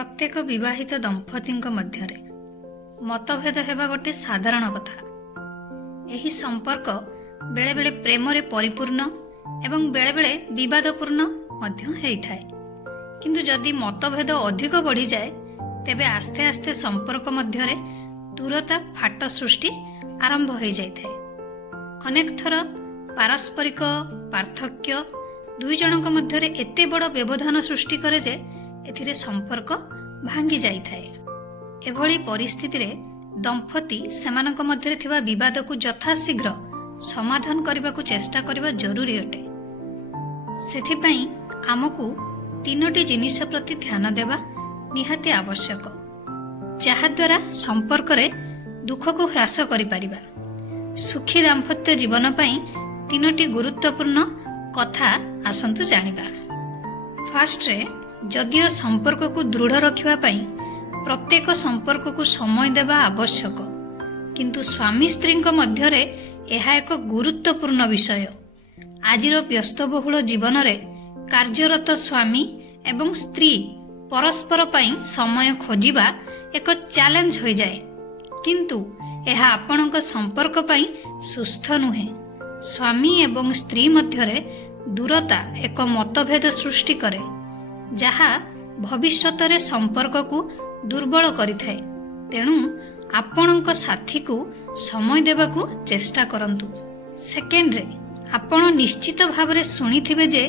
प्रत्येक विवाहित दंपति मध्य मतभेद हेबा गोटे साधारण कथा। एही संपर्क बेले बेले प्रेम रे परिपूर्ण एवं बेले बेले विवादपूर्ण मध्य हेइथाय। किंतु जदि मतभेद अधिक बढ़ी जाए तेबे आस्ते आस्ते संपर्क मध्य रे दूरता फाट सृष्टि आरंभ हो जाइथाय। अनेक थर पारस्परिक पार्थक्य दुई जनक मध्य रे एते बड़ व्यवधान सृष्टि करे जे एथिरे संपर्क भांगी जाइथाय। एभली परिस्थिति रे दंपति सेमानक मध्य थिबा विवाद को यथाशीघ्र समाधान करने को चेष्टा करबा जरूरी अटे। सेथिपई आमको तीनोटी जिनिस प्रति ध्यान देवा निहाती आवश्यक, जहा द्वारा संपर्क रे दुख को ह्रास करि परिबा। सुखी दाम्पत्य जीवन पई तीनोटी गुरुत्वपूर्ण कथा आसंतु जानिबा। फास्ट रे जदियो संपर्क को दृढ़ रखिबा पई प्रत्येक संपर्क को समय देवा आवश्यक, किंतु स्वामी स्त्री मध्य रे एहा एक गुरुत्वपूर्ण विषय। आजिर व्यस्तबहुल जीवन रे कार्यरत स्वामी एवं स्त्री परस्पर पई समय खोजिबा एक चैलेंज हो जाए, किंतु एहा आपणक संपर्क पई सुस्थ नुहे। स्वामी एवं स्त्री मध्य रे दूरता एक मतभेद सृष्टि करे, जहा भविष्यत रे संपर्क को दुर्बल करिथाय। तेणु आपणक साथी को समय देबाकू चेष्टा करंतु। सेकेंड रे आपण निश्चित भाव रे सुनिथिबे जे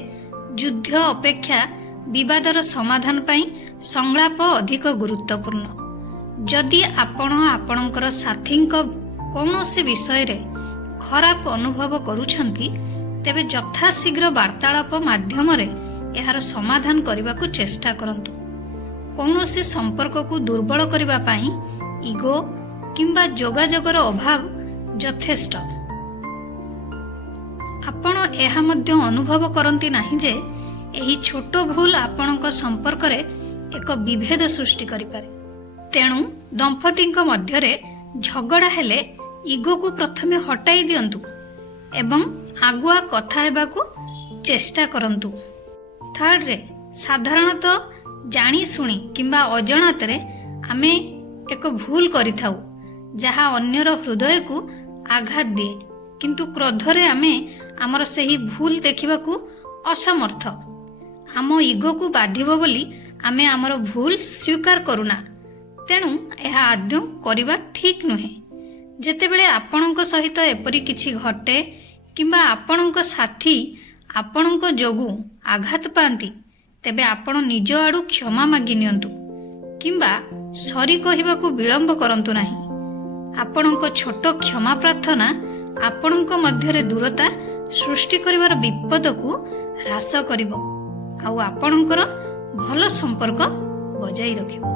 युद्ध अपेक्षा विवादर समाधान पई संलाप अधिक गुरुत्वपूर्ण। जदि आपण आपणकर साथींक कौनसी विषय रे खराब अनुभव करूछंती तेबे यथाशीघ्र वार्तालाप माध्यम रे एहार समाधान करने को चेष्टा करंतु। कौनसी संपर्क को दुर्बल करबा पाई इगो किंबा जोगाजोगर अभाव यथेष्ट। आपण एहा मध्य अनुभव करंती नाही जे एही छोट भूल आपणक संपर्क रे एक विभेद सृष्टि करि पारे। तेणु दंपतिंक मध्य रे झगड़ा हेले इगो को प्रथमे हटाई दियंतु एवं आगुआ कथा हेबाकू चेष्टा करंतु। थर्ड रे साधारणतः जानी सुनी किंबा अजणात रे आमे एक भूल करिथाउ जहा अन्यर हृदय को आघात दिए, किंतु क्रोध रे आमे आमर सही भूल देखिबाकू असमर्थ। आम इगो को बाधिबो बोली आमे आमर भूल स्वीकार करुना। तेणु एहा आद्य करिबा ठीक नुहे। जेतेबेले आपणक सहित एपरि किछि घटे किंबा आपणक साथी आपणक जोगु आघात पांती तेबे आपण निज आडू क्षमा मागी नियंतु किंबा सॉरी कहिबाकू विलंब करंतु नाही। आपणक छोट क्षमा प्रार्थना आपणक मध्य रे दूरता सृष्टि करिवार विपद को ह्रास करिवो आउ आपणकर भल संपर्क बजाई रखिवो।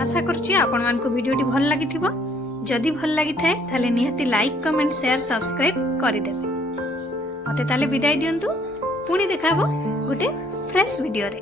आशा करछि आपण मानको वीडियोटी भल लागिथिबो। जदि भल लगी थाए ताले निहाती लाइक कमेंट शेयर सब्सक्राइब करिदेबे। मते ताले विदाय दियंतु। पुणी देखाबो गोटे फ्रेश वीडियो रे।